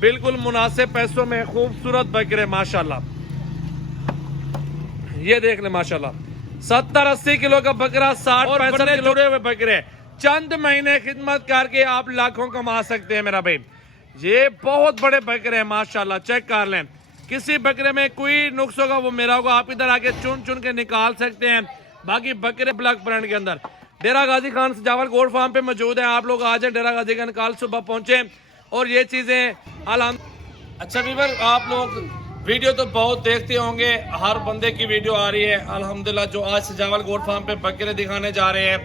बिल्कुल मुनासिब पैसों में खूबसूरत बकरे माशाल्लाह। ये देख ले माशाल्लाह, 70-80 किलो का बकरा, 60-65 किलो जुड़े हुए बकरे। चंद महीने खिदमत करके आप लाखों कमा सकते हैं मेरा भाई। ये बहुत बड़े बकरे हैं माशाल्लाह, चेक कर लें। किसी बकरे में कोई नुक्स होगा वो मेरा होगा, आप इधर आके चुन चुन के निकाल सकते हैं। बाकी बकरे ब्लैक ब्रांड के अंदर डेरा गाजी खान सजावल गोल्ड फार्म पे मौजूद है। आप लोग आ जाए डेरा गाजी खान, कल सुबह पहुंचे और ये चीजें अच्छा वीवर, आप लोग वीडियो तो बहुत देखते होंगे, हर बंदे की वीडियो आ रही है अल्हम्दुलिल्लाह। जो आज सजावल गोल्ड फार्म पे बकरे दिखाने जा रहे हैं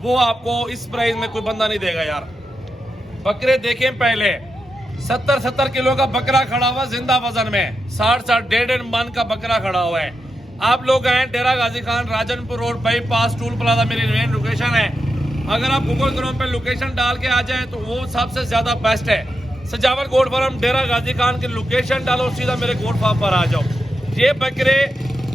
वो आपको इस प्राइस में कोई बंदा नहीं देगा यार। बकरे देखें पहले, 70-70 किलो का बकरा खड़ा हुआ जिंदा वजन में, 60-60 1.5 मन का बकरा खड़ा हुआ है। आप लोग आए Dera Ghazi Khan, Rajanpur road, bypass, toll plaza मेरी मेन लोकेशन है। अगर आप गूगल क्रोम पे लोकेशन डाल के आ जाए तो वो सबसे ज्यादा बेस्ट है। सजावल गोल्ड फार्म डेरा गाजी खान की लोकेशन डालो, सीधा मेरे गोल्ड फार्म पर आ जाओ। ये बकरे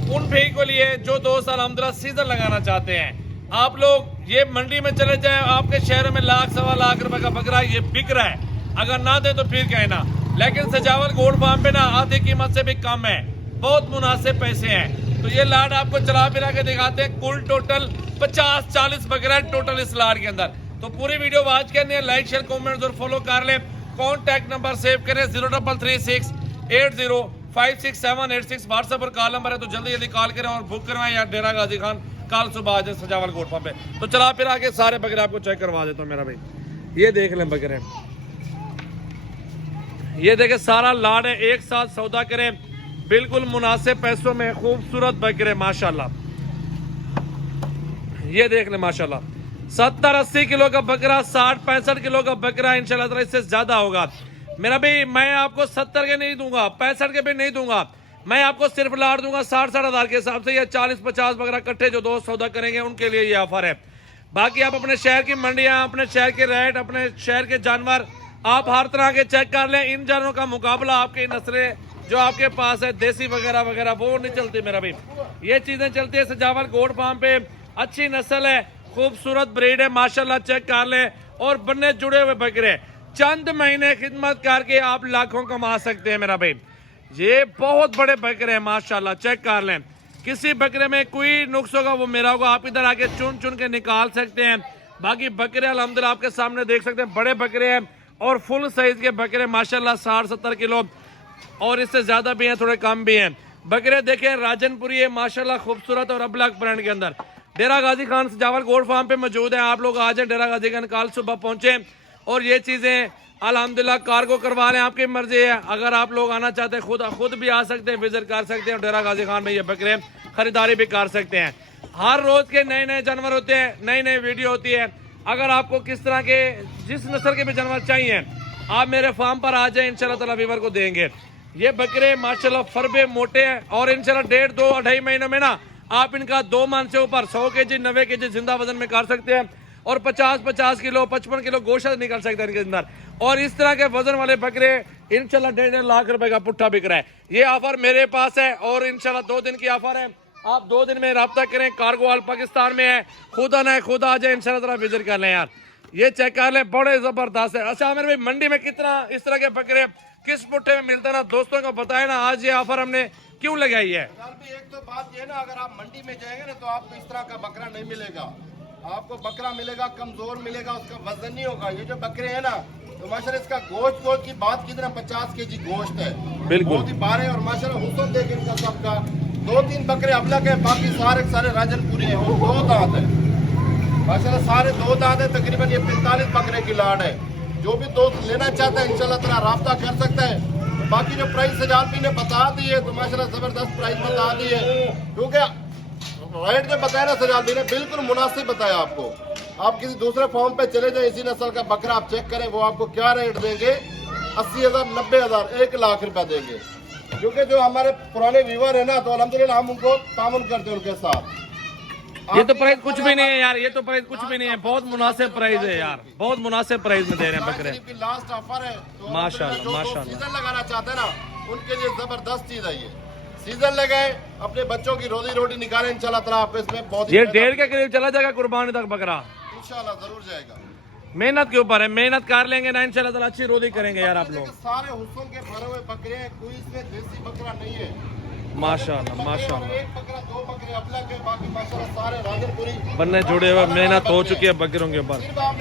उन भाई को लिए जो दोस्त अल्हम्दुलिल्लाह सीजन लगाना चाहते हैं। आप लोग ये मंडी में चले जाए, आपके शहर में लाख सवा लाख रुपए का बकरा ये बिक रहा है, अगर ना दे तो फिर कहना। लेकिन सजावल गोल्ड फार्म पे ना आधी कीमत से भी कम है, बहुत मुनासिब पैसे हैं। तो ये लाड आपको चला फिरा के दिखाते हैं। कुल टोटल 50-40 बकरा टोटल इस लाड के अंदर। तो पूरी वीडियो वॉच करनी है, लाइक शेयर कमेंट और फॉलो कर ले। कॉन्टैक्ट नंबर सेव करें 033680566786। व्हाट्सएप पर कॉल नंबर है, तो जल्दी जल्दी कॉल करें और बुक करवाएं यार डेरा गाजी खान। कल सुबह आ जाए सजावल गोल्ड फार्म पे। तो चला फिर आगे सारे बकरे आपको चेक करवा देता हूँ मेरा भाई। ये देख लें बकरे, ये देखे सारा लाड है, एक साथ सौदा करें, बिल्कुल मुनासिब पैसों में खूबसूरत बकरे माशाल्लाह। ये देख ले माशाल्लाह, 70-80 किलो का बकरा, 60-65 किलो का बकरा, इंशाल्लाह इससे ज्यादा होगा मेरा भाई। मैं आपको 70 के नहीं दूंगा, 65 के भी नहीं दूंगा, मैं आपको सिर्फ लाड दूंगा 60-60 हजार के हिसाब से। या 40-50 बकरा इकट्ठे जो दोस्त सौदा करेंगे उनके लिए ये ऑफर है। बाकी आप अपने शहर की मंडियां, अपने शहर के रेट, अपने शहर के जानवर आप हर तरह के चेक कर लें। इन जानवरों का मुकाबला आपकी नस्लें जो आपके पास है देसी वगैरह वगैरह वो नहीं चलती मेरा भाई। ये चीजें चलती है सजावल गोल्ड फार्म पे। अच्छी नस्ल है, खूबसूरत ब्रीड है माशाल्लाह, चेक कर ले। और बन्ने जुड़े हुए बकरे, चंद महीने खिदमत करके आप लाखों कमा सकते हैं मेरा भाई। ये बहुत बड़े बकरे हैं माशाल्लाह, चेक कर लें। किसी बकरे में कोई नुक्स होगा वो मेरा होगा, आप इधर आके चुन चुन के निकाल सकते हैं। बाकी बकरे अल्हम्दुलिल्लाह आपके सामने देख सकते हैं, बड़े बकरे हैं और फुल साइज के बकरे माशाल्लाह, 60-70 किलो और इससे ज्यादा भी हैं, थोड़े कम भी हैं। बकरे देखें राजनपुरी है माशाल्लाह, खूबसूरत और अब्लक ब्रांड के अंदर डेरा गाजी खान सजावल गोल्ड फार्म पे मौजूद है। आप लोग आ जाए डेरा गाजी खान, कल सुबह पहुंचे और ये चीजें अल्हम्दुलिल्लाह कार्गो करवा लें, आपकी मर्जी है। अगर आप लोग आना चाहते हैं खुद भी आ सकते हैं, विजिट कर सकते हैं और डेरा गाजी खान में ये बकरे खरीदारी भी कर सकते हैं। हर रोज के नए नए जानवर होते हैं, नई नई वीडियो होती है। अगर आपको किस तरह के जिस नस्ल के भी जानवर चाहिए आप मेरे फार्म पर आ जाए, इंशाल्लाह ताला वीवर को देंगे। ये बकरे माशाल्लाह फरबे मोटे हैं और इंशाल्लाह 1.5, 2, 2.5 महीनों में ना आप इनका 2 मन से ऊपर 100 kg 90 kg जिंदा वजन में कर सकते हैं और 50-50 किलो 55 किलो गोश्त निकल सकता है इनके अंदर। और इस तरह के वजन वाले बकरे इंशाल्लाह 1.5 लाख रुपए का पुट्ठा बिक रहा है। ये ऑफर मेरे पास है और इंशाल्लाह 2 दिन की ऑफर है। आप 2 दिन में रब्ता करें, कार्गो ऑल पाकिस्तान में है, खुद आना है खुद आ जाए, इंशाल्लाह ताला विजिट कर लें यार। ये चेक कर लें, बड़े जबरदस्त है। अच्छा आमिर भाई, मंडी में कितना इस तरह के बकरे किस पुट्ठे में मिलता है ना, दोस्तों को बताए ना आज ये ऑफर हमने क्यों लगाई है। एक तो बात ये ना, अगर आप मंडी में जाएंगे ना तो आपको इस तरह का बकरा नहीं मिलेगा। आपको बकरा मिलेगा कमजोर मिलेगा, उसका वजन नहीं होगा। ये जो बकरे हैं ना तो माशाल्लाह इसका गोश्त की बात की ना 50 kg गोश्त है, बिल्कुल बहुत ही बारे। और माशाल्लाह हुस्न देख इनका सबका, 2-3 बकरे अबलग है, बाकी सारे राजनपुरी है। वो 2 दांत है माशाल्लाह, सारे 2 दांत है। तकरीबन ये 45 बकरे की लाड है। जो भी दोस्त लेना चाहता है इंशाल्लाह ताला राब्ता कर सकता है। बाकी जो प्राइस सजाल भी ने बता दी है तो माशाल्लाह जबरदस्त प्राइस बता दी है, क्योंकि रेट जो बताया ना सजाल भी ने बिल्कुल मुनासिब बताया आपको। आप किसी दूसरे फॉर्म पे चले जाए, इसी नस्ल का बकरा आप चेक करें, वो आपको क्या रेट देंगे, 80,000, 90,000, 1 लाख रुपया देंगे। क्योंकि जो हमारे पुराने व्यूवर है ना तो अल्हम्दुलिल्लाह हम उनको तामुन करते हैं उनके साथ। ये तो प्राइस कुछ भी नहीं है यार, ये तो प्राइस कुछ भी नहीं है, बहुत मुनासिब प्राइस है यार, बहुत मुनासिब प्राइस में दे रहे हैं बकरे। लास्ट ऑफर है तो माशाल्लाह माशाल्लाह। सीजन लगाना चाहते हैं ना उनके लिए जबरदस्त चीज है ये। सीजन लगाए, अपने बच्चों की रोजी रोटी निकालें, इंशाल्लाह ताला आप इसमें बहुत। ये 1.5 के करीब चला जाएगा कुर्बानी तक बकरा, इंशाल्लाह जरूर जाएगा। मेहनत के ऊपर है, मेहनत कर लेंगे ना इंशाल्लाह ताला अच्छी रोदी करेंगे यार आप लोग। सारे हुस्न के भरे हुए बकरे हैं, कोई इसमें देसी बकरा नहीं है। माशाल्लाह माशाल्लाह, एक बकरा दो बकरे अपना के, बाकी माशाल्लाह सारे राजनपुरी बन्ने जुड़े हुए, मेहनत हो चुकी है बकरों के ऊपर। सिर्फ आप